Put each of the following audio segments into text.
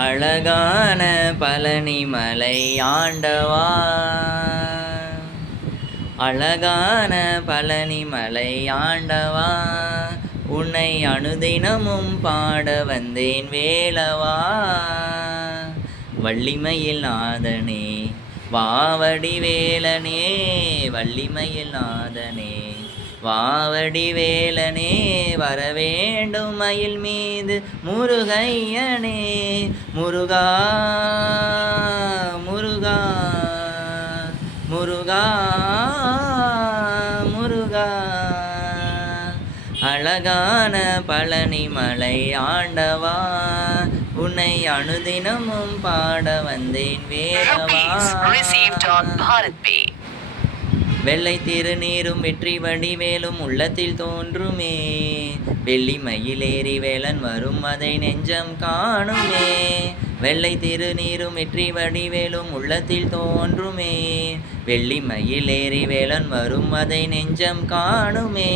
அழகான பழனிமலை ஆண்டவா, அழகான பழனிமலை ஆண்டவா, உன்னை அனுதினமும் பாட வந்தேன் வேலவா. வள்ளிமயில் நாதனே வாவடி வேலனே, வள்ளிமயில் நாதனே வாவடி வேலனே, வரவேண்டும் மயில் மீது முருகையனே. முருகா முருகா முருகா முருகா, அழகான பழனிமலை ஆண்டவா, உன்னை அனுதினமும் பாட வந்தேன் வேலவா. வெள்ளை திருநீரும் வெற்றி வடிவேலும் உள்ளத்தில் தோன்றுமே, வெள்ளி மயிலேறி வேலன் வரும் அதை நெஞ்சம் காணுமே. வெள்ளை திருநீரும் வெற்றி வடிவேலும் உள்ளத்தில் தோன்றுமே, வெள்ளி மயிலேறி வேலன் வரும் அதை நெஞ்சம் காணுமே.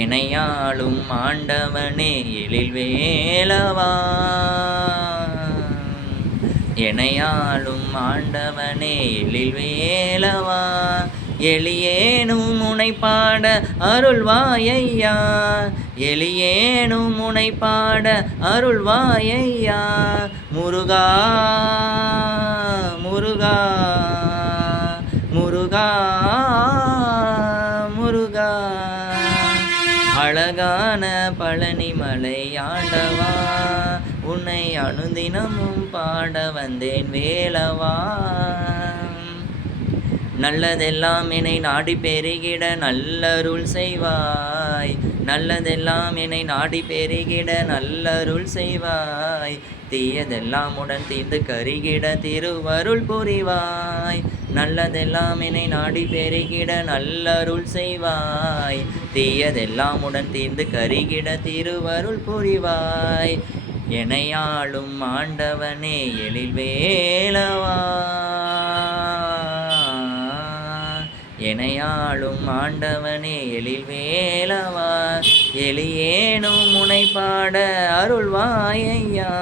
எனையாளும் ஆண்டவனே எழில் வேலவா, எனையாளும் ஆண்டவனே எழில் வேலவா, எளியேனும் உனை பாட அருள்வாயையா, எளியேனும் உனை பாட அருள்வாயையா. முருகா முருகா முருகா முருகா, அழகான பழனிமலை ஆண்டவா, உன்னை அனுதினமும் பாட வந்தேன் வேலவா. நல்லதெல்லாம் என்னை நாடி பெருகிட நல்லருள் செய்வாய், நல்லதெல்லாம் என்னை நாடி பெருகிட நல்லருள் செய்வாய். தீயதெல்லாம் உடன் தீர்ந்து கருகிட திருவருள் புரிவாய், நல்லதெல்லாம் என்னை நாடி பெருகிட நல்லருள் செய்வாய். தீயதெல்லாம் உடன் தீர்ந்து கருகிட திருவருள் புரிவாய். எனையாளும் ஆண்டவனே எழில் வேலவா, எனையாளும் ஆண்டவனே எழில் வேலவா, எளியேனும் உனை பாட அருள்வாயையா.